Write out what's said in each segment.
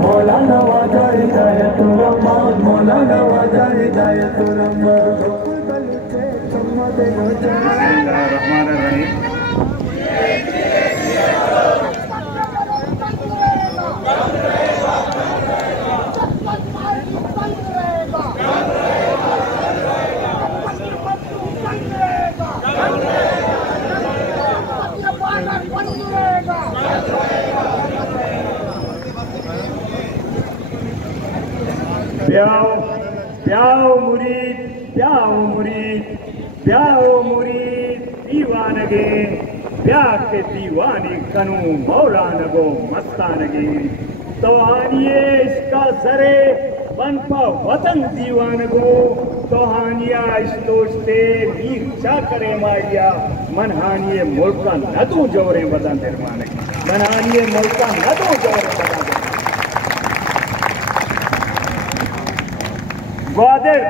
मौलाना वाजा हिदायत रहमान मौलाना वाजा हिदायत प्याओ मुरीद प्याओ मुरीद प्याओ मुरीद दीवानगे प्या के दीवानी कनू मौलानगो मस्तानगे तोहानिए इसका जरे बनपा वतन दीवानगो तोहानिया इस दोस्ते मीर चा करे मारिया मनहानिए मुल्का नदू जोरे बदन निर्माने मनहानिए मुल्का नदू जोरे बदन ग्वादर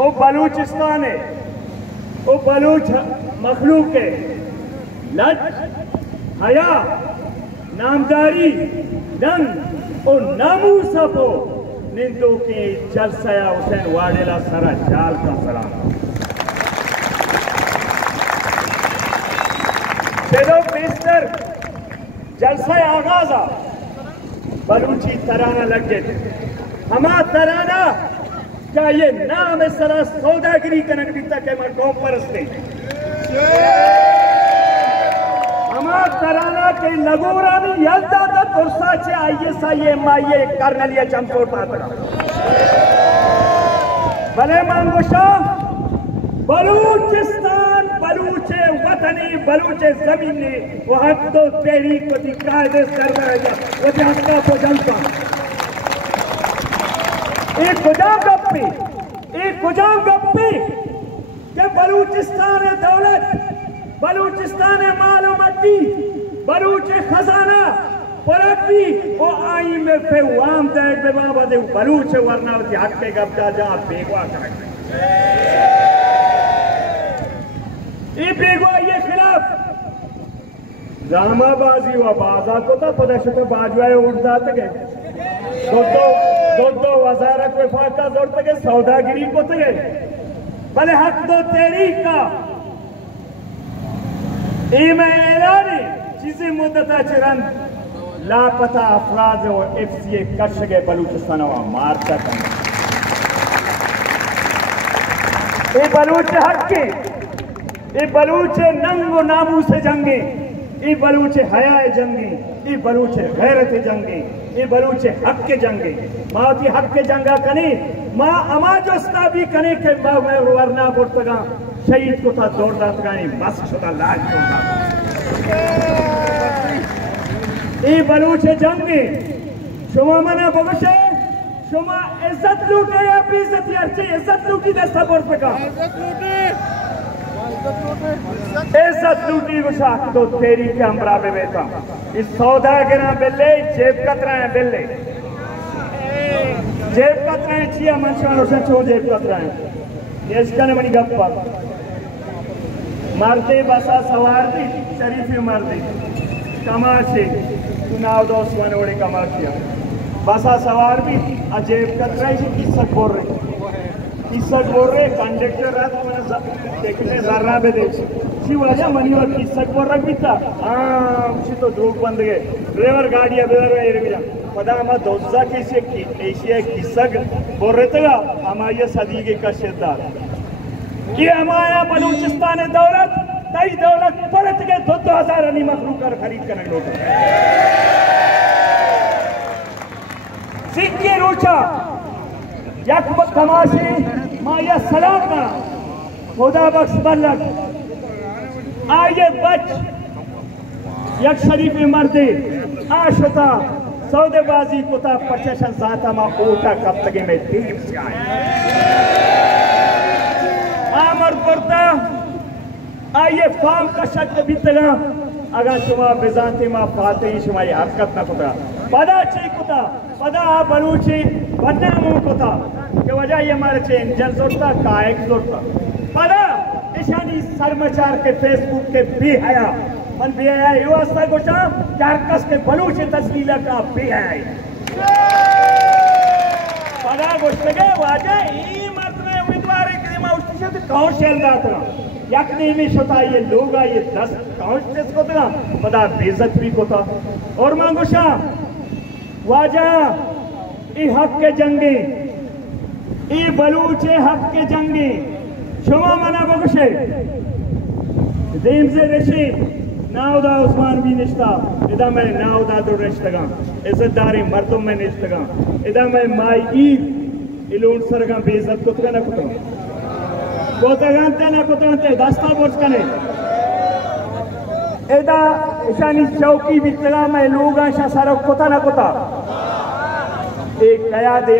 ओ बलूचिस्तान है ओ बलूच मखलूक है लज हया नामदारी दंग और नामूसा को निंदो के जलसाया हुसैन वाडेला सारा जाल का सलाम चलो बेस्तर जलसा आगाजा बलूची तराना लग गए हमा तराना क्या ये नाम है सरा सौदागिरी कनक भी तक है मर्दों परस्ते हमा तराना के लगोरा में यल्दा दा तुरसा चे आइए साये माये कर्नलिया चमकोट पातरा भले मांगोशा बलूचिस्तान बलूचे वतनी बलूचे जमीनी वो हक तो तेरी को दिखाए कर रहेगा वो जानता को जानता एक गुजाम गप्पी के बलूचिस्तान है दौलत बलूचिस्तान है मालूम मट्टी बलूच खजाना पलटी वो आई में पे वाम देख बे बाबा दे बलूच वरनावती हक के गब्जा जा बेगवा कर ये बेगवा ये खिलाफ ड्रामाबाजी व बाजा को तो पदशत बाजवाए उठ जाते गए दो वजारत वफाका जोड़ते गए सौदागिरी को गए भले हक दो तेरी का ऐलानी चीजें मुद्दता चिरन लापता अफराद और एफसीए कश गए बलूचिस्तान मार्चा करना ये बलूच हक के ये बलूच नंगो नामू से जंगे ये बलूच हया जंगी ये बलूच गैरत जंगी ये बलूच हक के जंगे माती हक के जंगा कने माँ अमाजोस्ता भी कने के वरना बोलतगा शहीद को था दौड़ दात गानी मस्क होता लाज होता ये बलूच जंगे शुमा मना बगशे शुमा इज्जत लूटे या बेइज्जत यार इज्जत लूटी दस्ता बोल सका इज्जत लूटी गुशाक तो तेरी के हमरा में बेटा इस सौदागरा बेले जेब कतरा है बेले जेब कतरा है चिया मनशान से छो जेब कतरा है ये इसका ने मनी गप्पा मारते बसा सवार दी शरीफी मार दी कमाशे तू नाव दोस्त वनोड़े कमाशिया बसा सवार भी अजेब कतरा है किस्सा बोल रहे कंडक्टर रात मैंने देखने जर्रा पे देख सी वजह मनी और किस्सा बोल रहा भी था हाँ उसी तो धूप बंद गए ड्राइवर गाड़ी अभी पता हम दोस्ता कैसे एशिया किस्सा बोल रहे थे हमारे सदी के कशेदार ये हमारा बलूचिस्तान दौलत कई दौलत परत के 2000 अनी मखलूक कर खरीद करने लोग सिक्के रोचा यकबत तमाशी माया सलाम का खुदा बख्श बल्लक आये बच यक शरीफ मर्दे आशुता सौदेबाजी कुता पचशन जाता मा ओटा कब तक में देव से आए आमर करता आये फाम का शक बीतगा अगर शुमा बिजाते मा फाते शुमा ये हरकत न कुता पदा ची कुता पदा बलूची बदनामू कुता के वजह ये हमारे चेन जल जोड़ता कायक जोड़ता पदा इशानी सरमचार के फेसबुक के भी हया मन बेहया ये वास्ता गोशा चार कस के बलूच तस्लीला का बेहया पदा गोश लगे वाजे ई मर्द में उम्मीदवार है कि मैं उसकी से कौन शेलदार था यकनी में शोता ये लोग ये 10 काउंटर्स को था पदा बेइज्जत भी को था और मांगोशा वाजा ई हक के जंगे ई बलूचे हक के जंगे शुमा मना बगुशे देम से रशी नाउदा उस्मान भी निश्ता इदा मैं नाउदा दो रिश्तगा इज्जतदारी मर्दों में निश्तगा इदा मैं माई ईद इलोन सरगा बेइज्जत को ना कुतो कोतगंते ना कोतगंते दास्ता बोझ कने एदा ईशानी चौकी बितला में लोग आशा सारा कोता ना कोता एक कया दे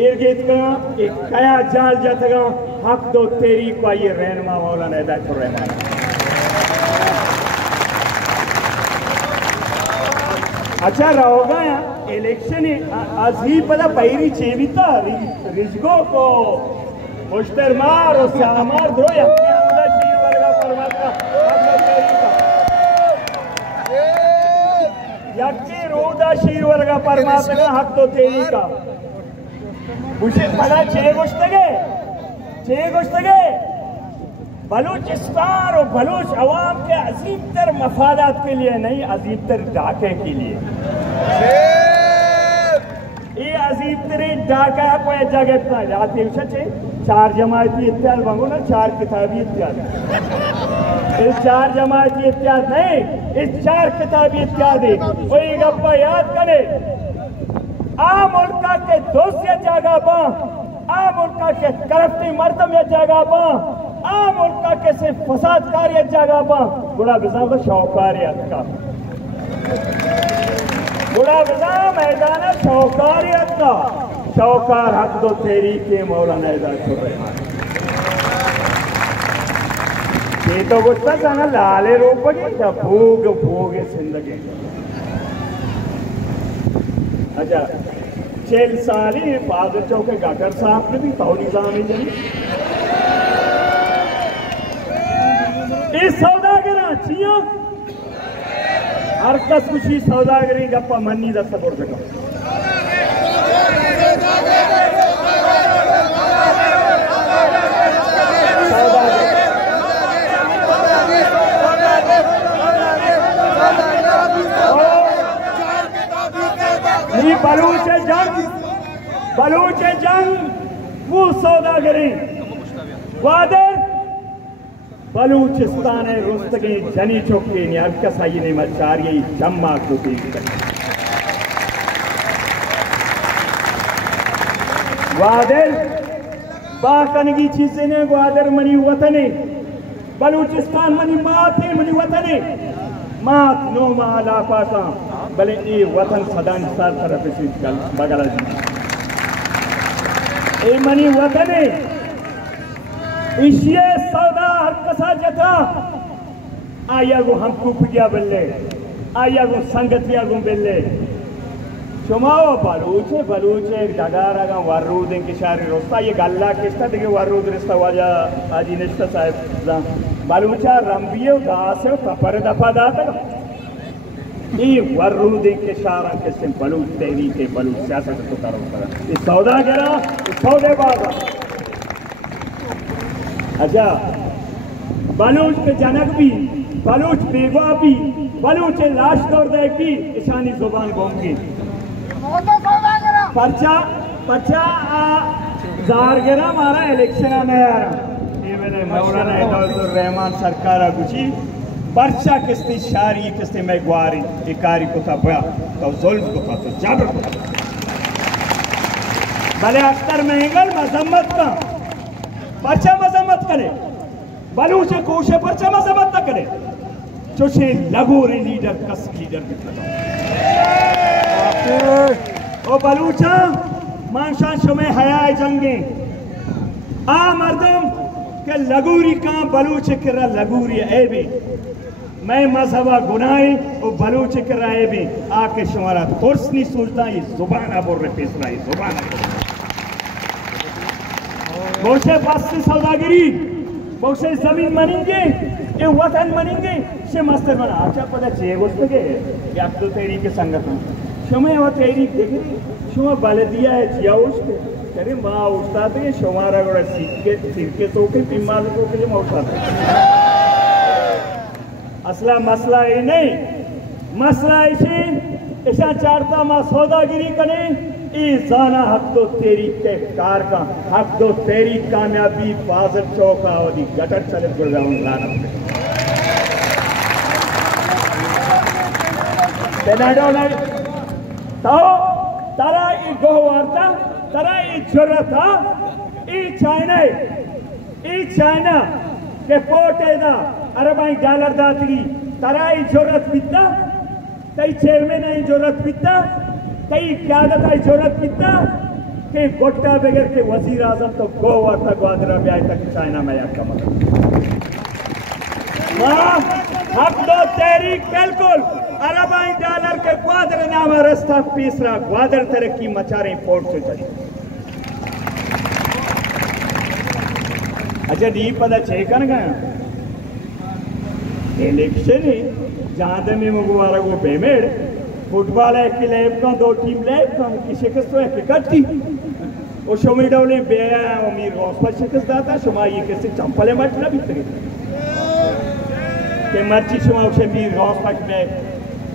इर्गित का एक कया जाल जातगा हक दो तेरी को ये रहनमा मौलाना एदा कर रहमान अच्छा रहोगा इलेक्शन अजी पदा पैरी चेविता रिजगो को मुश्तर मार और सामार दो या शीर वर्गा परमात्मा यक्की रोदा शीर वर्गा परमात्मा का हक तो तेरी का मुझे पता छह गोश्तगे बलूचिस्तान और बलूच अवाम के अजीम तर मफादात के लिए नहीं अजीम तर डाके के लिए ये अजीम तरी डाका को जगह पर जाते सचे 4 जमाती इत्याद मांगो ना 4 किताबी इत्याद इस 4 जमाती इत्याद नहीं इस 4 किताबी इत्याद वही गप्पा याद करे आ मुल्का के दोस्त जगह पा आ मुल्का के करप्टी मर्दम या जगह पा आ मुल्का के से फसाद कार्य जगह पा बुरा बिजा का शौकारियत का बुरा बिजा मैदान शौकारियत का शौकार हक दो तेरी के मौलाना एदा कर रहमान ये तो गुस्सा जाना लाले रूपगी या भोग भोगे जिंदगी अच्छा 6 साली फादर चौके गाकर साहब ने भी तौलीजामी जनी इस सौदागरा चिया हर कस खुशी सौदागरी गप्पा मन्नी दस सपोर्ट सका बलूच जंग वो सौदागरी वादर बलूचिस्तान रुस्तगी जनी चौकी न्याकसाई ने मचारी जम्मा को वादर बाकनगी चीजें ने वादर मनी वतने बलूचिस्तान मनी माते मनी वतने मात नो माला पासा भले ये वतन सदान सार तरफ से बगल ए मनी वतने इशिये सौदा हर कसा जता आया गो हम कुपिया बल्ले आया गो संगतिया गो बल्ले चुमाओ बलूचे डगारागा वर्रूद इनके शारी रोस्ता ये गल्ला किस्ता देखे वर्रूद रिश्ता वाजा आजी निश्ता साहब बलूचा रंबियो दासे कपर दफा दाता ये वर्रूद इनके शारा किस्ते बलूच तेरी के बलूच सियासत तो करो कर ये सौदा करा ये सौदे बाबा अच्छा बलूच के जनक भी बलूच बेगवा भी बलूच लाश दौर दे की ईशानी जुबान गोंगी पर्चा पर्चा जारगरा मारा इलेक्शन में आ रहा ये मैंने मौलाना इनायतुर रहमान सरकार गुची पर्चा किस्ती शारी किस्ती में ग्वारी इकारी को था बया तो जुल्म को था तो जबर को था भले अख्तर महंगल मजम्मत का पर्चा मजम्मत करे बलूच कोशे पर्चा मजम्मत न करे चोशे लगोरे लीडर कस लीडर कितना ओ बलूचा मांशा शुमे हयाए जंगे आ मर्दम के लगूरी का बलूच किरा लगूरी ऐबी मैं मजहबा गुनाही और बलूच किरा ऐबी आके शुमारा तुर्स नहीं सोचता ये जुबाना बोल रहे पेसला ये जुबाना बोशे बस से सौदागिरी बोशे जमीन मनेंगे ये वतन मनेंगे शे मस्तर बना अच्छा पता चे गोष्ट के या तो तेरी के संगठन शमे वो तेरी देखे शमे बलदिया है जिया उसके करे माँ उठता तो ये शमारा बड़ा सिरके तो के बीमार को के लिए उठता असला मसला ये नहीं मसला इसी ऐसा चारता माँ सौदागिरी कने ये जाना हक तो तेरी के कार का हक तो तेरी कामयाबी बाजर चौका और दी गटर चले गुड़गांव लाना तो तारा ई गोवार्ता तारा ई जरूरता ई चाइना के पोटे दा $40 दातगी तारा ई जरूरत बिता तई चेयरमैन ई जरूरत बिता तई क्यादत ई जरूरत बिता के गोट्टा बगैर के वजीर आजम तो गोवार्ता ग्वादरा में आए तक चाइना में याद कमा हक दो तेरी बिल्कुल $40 के ग्वादर नाम रास्ता तीसरा ग्वादर तरक्की मचा रही पोर्ट से चली अच्छा दी पता चेकन गया इलेक्शन ही जहां तक में मुगवारा को पेमेड फुटबॉल है कि लैब का 2 टीम लैब का की शिकस्त है कि कट्टी और शोमी डाउले बेया अमीर हॉस्पिटल शिकस्त दाता शुमा ये कैसे चंपले मतलब इतने के मर्ची शुमा उसे मीर हॉस्पिटल में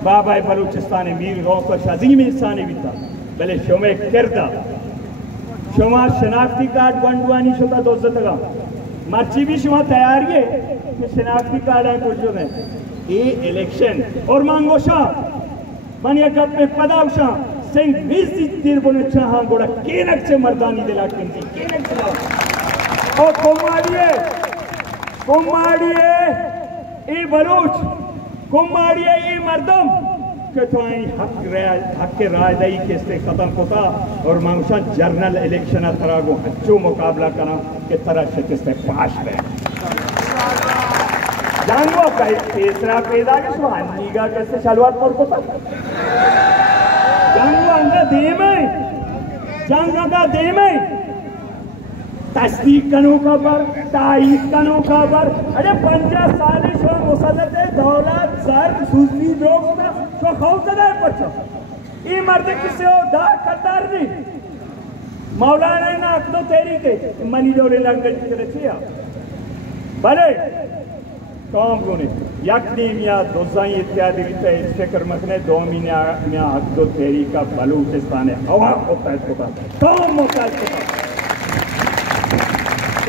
बाबा बलूचिस्तान मीर गौस अजीम इंसान बिता भले शुमे करदा शुमा शनाख्ती कार्ड वंडवानी शुदा दोस्तगा मर्ची भी शुमा तैयार है कि शनाख्ती कार्ड है कुछ में ये इलेक्शन और मांगोशा बनिया कप में पदावशा सिंह बिजी तीर बोले चाहा गोड़ा केनक से मर्दानी दिला किंती केनक से ओ कुमारिये ए बलूच कुमारिये ए मर्दम के तो हक के रायदाई के से खत्म होता और मांगशा जर्नल इलेक्शन तरह को अच्छो मुकाबला करना के तरह से किससे पास रहे जानवो का तीसरा पैदा के सुहानीगा कैसे शलवात पर को जानवो अंगा दे में जानगा का दे में तस्दीक कनो खबर तारीख कनो खबर अरे 50 साल शो मुसलत दौलत सर सुजनी लोग शो खौफदा है बच्चा ये मर्द किसे हो दार कतार नहीं मौलाना ना अकदो तेरी के मनी जोड़े लंगल करे छिया भले काम कोने यकनी मिया दोसाई इत्यादि विते फिक्र मखने 2 महीने मिया अकदो तेरी का बलूचिस्तान है हवा होता है होता काम होता है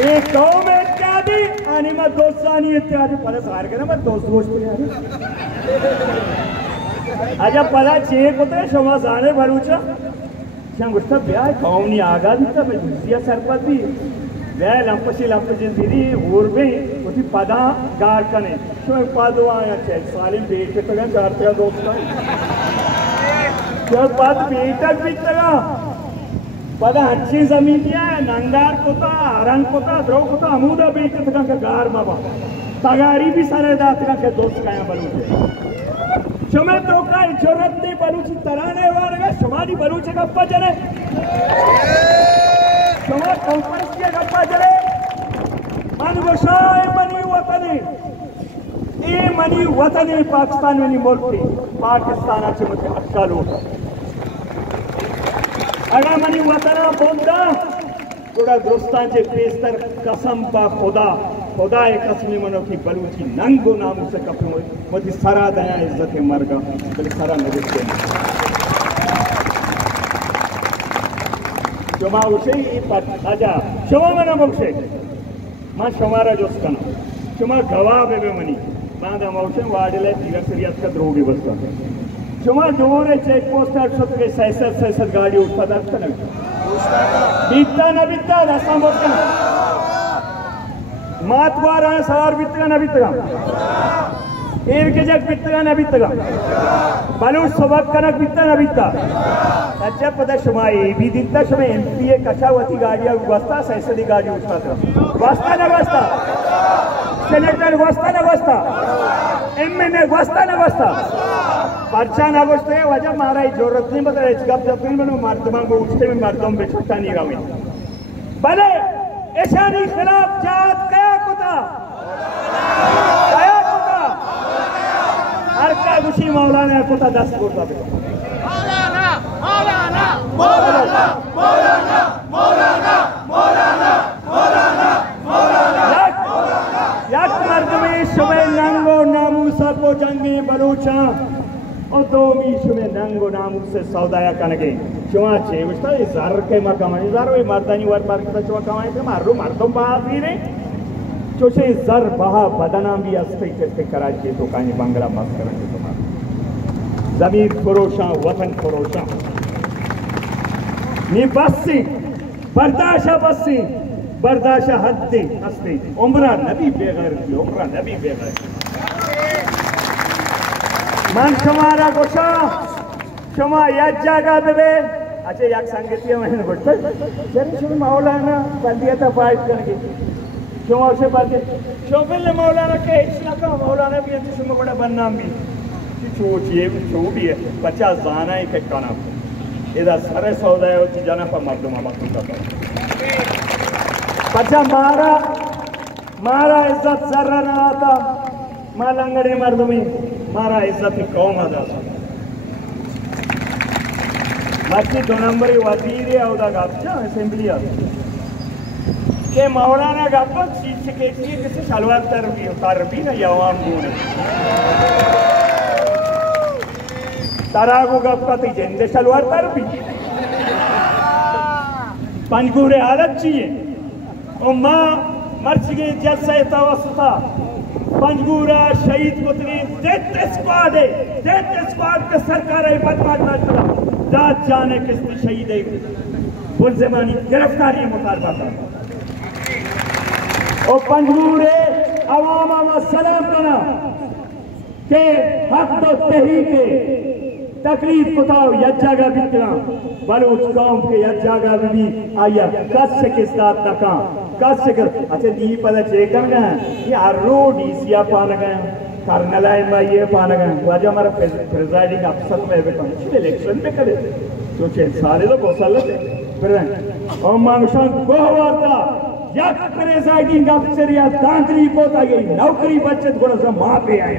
एक कौम इत्यादि अनिमा दोस्तानी इत्यादि पता सार के ना मैं दोस्त गोष्ट अच्छा पता चेक होता है शमा जाने भरूचा क्या गुस्सा ब्याह कौनी आगा दिता मैं दूसरिया सरपति ब्याह लंपसी दीदी और में उसी पदा गार कने शो पद आया चल सालिम बेटे तो गए 4 दोस्त क्या पद बेटा भी तगा पदा अच्छी जमीन दिया है नंगार कोता आरंग कोता द्रव कोता अमूदा बेटे तगा के गार बाबा तगारी भी सारे दात का के दोस्त काया बलूचे शुमे तो का जरूरत नहीं बलूची तराने वाले शुमारी बलूचे गप्पा चले शुमा कॉन्फ्रेंस के गप्पा चले मन वशाय मनी वतनी पाकिस्तान में बोलते पाकिस्तान अच्छे मुझे अच्छा लोग अगर मनी वतना बोलता थोड़ा दोस्तांचे पेस्तर कसम पा खुदा एक कसमी मनो की बलूची नंगो नाम से कपे मोदी सारा दया इज्जत मरगा बल्कि सारा नजर शुमा उसे ही आजा शुमा मना बख्शे मां शुमारा जोस कना शुमा गवाह बे मनी बांधा मौसे वाडले तिगर सीरियस का द्रोगी बसता शुमा जोरे चेक पोस्ट सत के 67 गाड़ी उठा दर्शन बीता न बीता रास्ता बोलता मातवारा सार बीतगा न बीतगा एर के जग बीतगा न बीतगा बलूच सबक कनक बीता न बीता अच्छा पता शुमा ये भी दिखता शुमा एमपीए कशावती गाड़ियां वस्ता सैसदी गाड़ी उठता था वस्ता न वस्ता सेनेटर वस्ता न वस्ता एमएनए वस्ता न वस्ता पर्चा न वस्ते वजह मारा जरूरत नहीं बता गप जब में मर्दमा को उठते में मर्दों में छुट्टा नहीं रहा भले ऐसा नहीं खिलाफ जात क्या कुता खुशी मौलाना को ता दस्त करता है मौलाना मौलाना मौलाना मौलाना मौलाना मौलाना मौलाना मौलाना याक मर्दमी शुमे नंगो नामूसा को जंगी बलूचा और दो मी शुमे नंगो नामूस से सौदाया कनगे शुमा छे उसता जार के मकामानी जार वे मर्दानी वर मार के शुमा कमाए थे मारो मर्दों बात ही रे चोशे जर बहा बदनाम भी अस्ते के कराची तो कानी बंगला मत करेंगे तुम्हारा जमीर फरोशा वतन फरोशा नी बस्सी बर्दाशा हद्दे हस्ते उम्रा नबी बेगैर की उम्रा नबी बेगैर मन शुमारा गोशा शुमा या जगह बेबे अच्छा याक संगीतिया मैंने बोलता जरी शुमा मौलाना बंदियता फाइट करके शुमा से बात शोबिल मौलाना के इस्लाका मौलाना भी अंत शुमा बड़ा बनना भी चोचिए चोबी है 50 जाना ही के काना इधर सारे सौदा है उस जाना पर मर्दों मामा कुछ करता पचा मारा इज्जत जर्रा ना आता मालंगड़े मर्दों में मारा इज्जत कौम आता बाकी 2 नंबरी वजीर है उधर गापचा असेंबली आता के मौलाना गापच चीज के लिए किसी शलवार तरबी ना यवाम गुने तारागो गप्पती जेंदे शलवार तरबी पंजगुरे हालत चाहिए और माँ मर्च गई जलसा तवस्ता पंजगुरा शहीद पुत्री देते स्क्वाड के सरकार है बदमाश चला दाद जाने किसने शहीद है मुलजिमानी गिरफ्तारी मुतालबा कर और पंजगुरे अवामा में सलाम करना के हक तो तहरीके तकलीफ बताओ यज्जागा बितना बलूच कौम के यज्जागा भी आया कस्य के साथ तका कस्य कर अच्छा दी पता चेकर गए ये रोड इसिया पान गए कर्नलाई में ये पान गए वाजा हमारा प्रेसिडिंग अफसर में भी पान इलेक्शन में करे तो चेंज सारे तो बहुत साल थे फिर और मानुषां को वार्ता यक प्रेसिडिंग अफसर या तांत्रिक होता ये नौकरी बचत गुण से माँ पे आए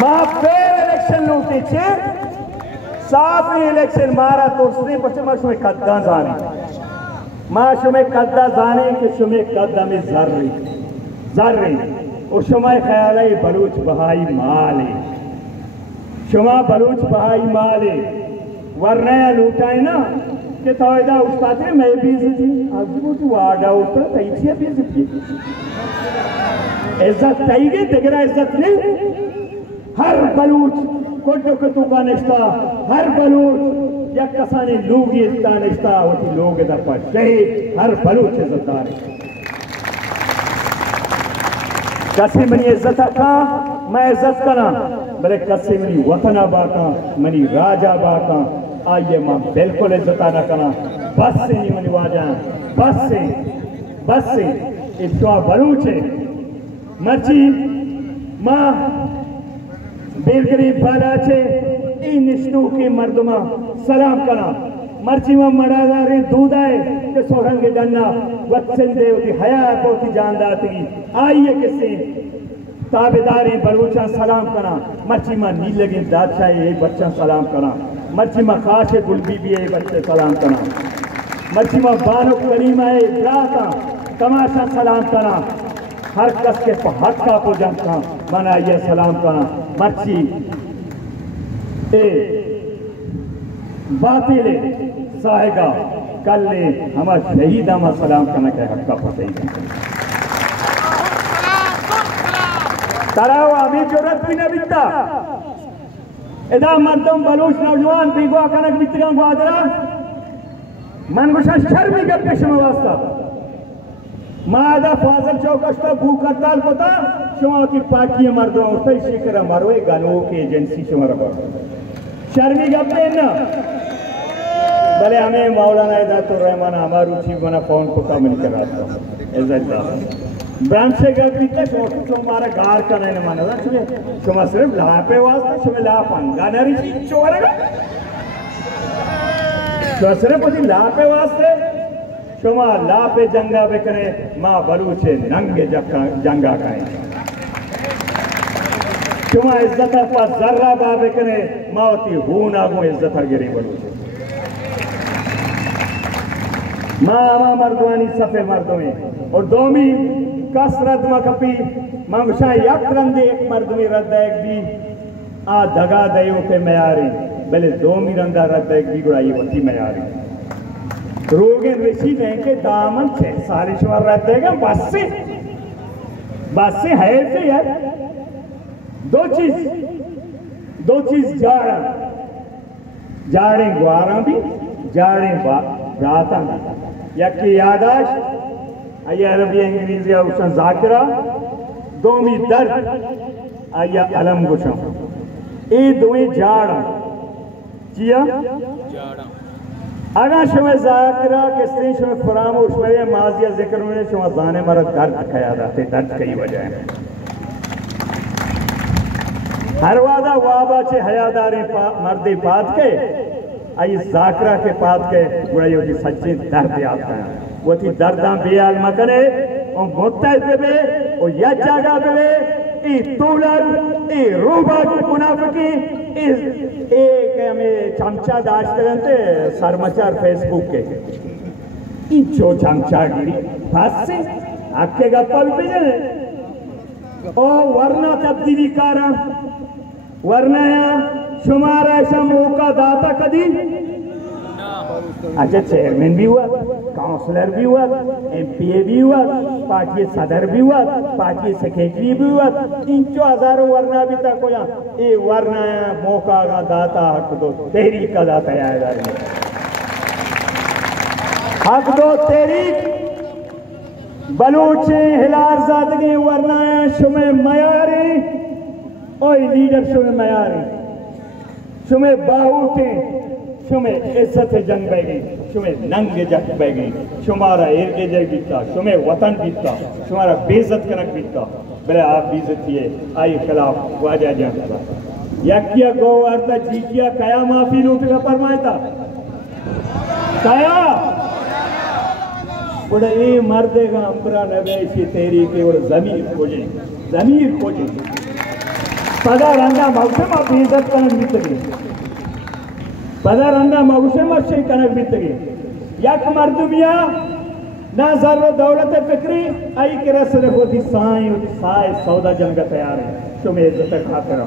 माँ फेर इलेक्शन लूटे छे सातवें इलेक्शन मारा तो उसने पश्चिम शुमे कद्दा जाने माँ शुमे कद्दा जाने के शुमे कद्दा में जर रही और शुमा ख्याल है बलूच बहाई माले शुमा बलूच बहाई माले वरना लूटाए ना कि तोयदा उस्ताद मैं भी अब वो वाड़ा उतर तैसे भी इज्जत तैगे तेरा इज्जत नहीं हर बलूच कोटो कतु का निष्ठा हर बलूच या कसाने लोग इज्जत निष्ठा होती लोग इधर पर शहीद हर बलूच इज्जतदार कसी मनी इज्जत का मैं इज्जत करा बड़े कसी मनी वतना बाका मनी राजा बाका आइए मां बिल्कुल इज्जत ना करा बस से नहीं मनी वाजा बस से इतना बलूच है मची मां बेलगरी बाला छे इन निष्ठू के मर्दमा सलाम करा मर्ची में मड़ादारे दूधाए के सोरंगे डन्ना वत्सन देवती हया पोती जानदाती आइए किसे ताबेदारी बलूचा सलाम करा मर्ची में नीलगे दादशाह ये बच्चा सलाम करा मर्ची में खाश गुलबी भी ये बच्चे सलाम करा मर्ची में बानो करीमा है ब्राता तमाशा सलाम करा हर कस के हक का पूजन का मना ये सलाम करा मर्ची बातिले साहेगा कल ले हमारे शहीदा में सलाम करना के हक का पता ही तराव अभी जरूरत भी नहीं बिकता इधर मर्दम बलूच नौजवान बीगो कनक बिकता गुआदरा मन गुशा शर्मी के पेश में वास्ता मादा फाजल चौकस्ता भूख हड़ताल पता शुमा की पार्टी मर्दों उठे शिकर मरो गानो के एजेंसी शुमार शर्मी गपे ना भले हमें मौलाना इदातुर रहमान हमारू चीफ बना फोन को कमेंट करा था ब्रांच से गलती का शोटू हमारा गार का नहीं माना था शुमा सिर्फ लापे वास्ते शुमे ला पंगा नरी चोरेगा तो सिर्फ उसी लापे वास्ते शुमा लापे जंगा बेकने माँ बलूचे नंगे जंगा काए शुमा इज्जत पर जर्रा बा बेकने मावती हून आगो इज्जत गिरी बलूचे माँ मर्दवानी सफे मर्दों में और दोमी कसरत मकपी मंगशा यक रंदे एक मर्द में रद्द एक भी आ दगा दयो पे मयारी भले दोमी रंदा रद्द एक भी गुड़ाई वती मयारी रोगे ऋषि नहीं के दामन 6 साल ईश्वर रद्द है बस से है से यार दो चीज जाड़े ग्वारा भी जाड़े जाता भी या की यादाश्त आया अरबी अंग्रेजी उसन जाकिरा दोमी दर्द आया अलम गुशा ए दोए जाड़ा चिया अगर शुमे जाकिरा किसने शुमे फरामोश मेरे माजिया जिक्र में शुमा जाने मरा दर्द खया रहते दर्द कई वजह है हर वादा वाबा चे हयादारी मर्दी पात के आई जाकरा के पात के गुड़ाइयों की सच्चे दर्द याद है वो थी दर्दा बेयाल मकने और मुत्तैद बे और या जागा बे ई तूलन ई रूबत मुनाफिकी एक हमें चमचा दाश्ते रहते सरमचार फेसबुक के ई जो चमचा गिरी बस से आपके गप्पा भी भेजे ओ वरना तब्दीली कारण वरना शुमारा ऐसा मौका दाता कदी अच्छा चेयरमैन भी हुआ काउंसलर भी हुआ एमपीए भी हुआ पार्टी सदर भी हुआ पार्टी सेक्रेटरी भी हुआ 300,000 वरना भी तक हो ये वरना मौका का दाता हक दो तहरीक का दाता आएगा हक दो तहरीक बलूचे हिलार जादगी वरना शुमे मयारी और लीडर शुमे मयारी शुमे बाहुटे शुमे इज्जत जंग बैगी शुमे नंगे जग बैगी शुमारा इर्गे जग बीता शुमे वतन बीता शुमारा बेइज्जत कनक बीता बले आप बेइज्जत किए आई खिलाफ वाजा जाता यकिया गो अर्थ जीकिया कया माफी लूटगा फरमायता कया बड़े ए मर्देगा अंबरा नवेशी तेरी के और जमीर खोजे पदा रंगा मौसम बेइज्जत कनक बीतगी पदा रंगा मौसम से कनक बीतगी यक मर्दमिया ना जरूर दौलत फिक्री आई के रसल होती साए सौदा जंग तैयार है तुम्हें इज्जत खातिर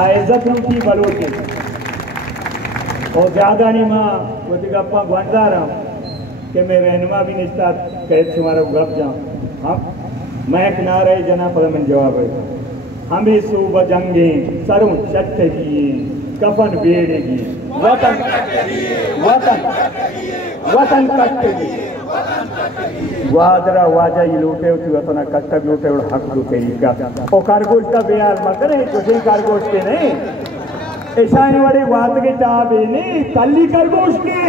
आ इज्जत लूटी बलोटी और ज्यादा नहीं माँ वो गप्पा गंदा रहा कि मैं रहनुमा भी निस्ता कैद तुम्हारा गप जाऊं हम मैं ना रहे जना पर मैं जवाब है हमें सुबह जंगे सरों चट्टेगी कफन बेड़ेगी वतन कट्टेगी वादरा वाजा ये लूटे उठी वतना कट्टा लूटे और हक लूटे का ओ कारगोश का बेयार मगरे कुछ कारगोश के नहीं ऐसा वाली बात के टाबे नहीं कल्ली कारगोश के